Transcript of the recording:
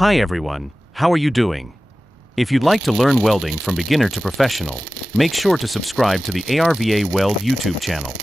Hi everyone, how are you doing? If you'd like to learn welding from beginner to professional, make sure to subscribe to the ARVA WELD YouTube channel.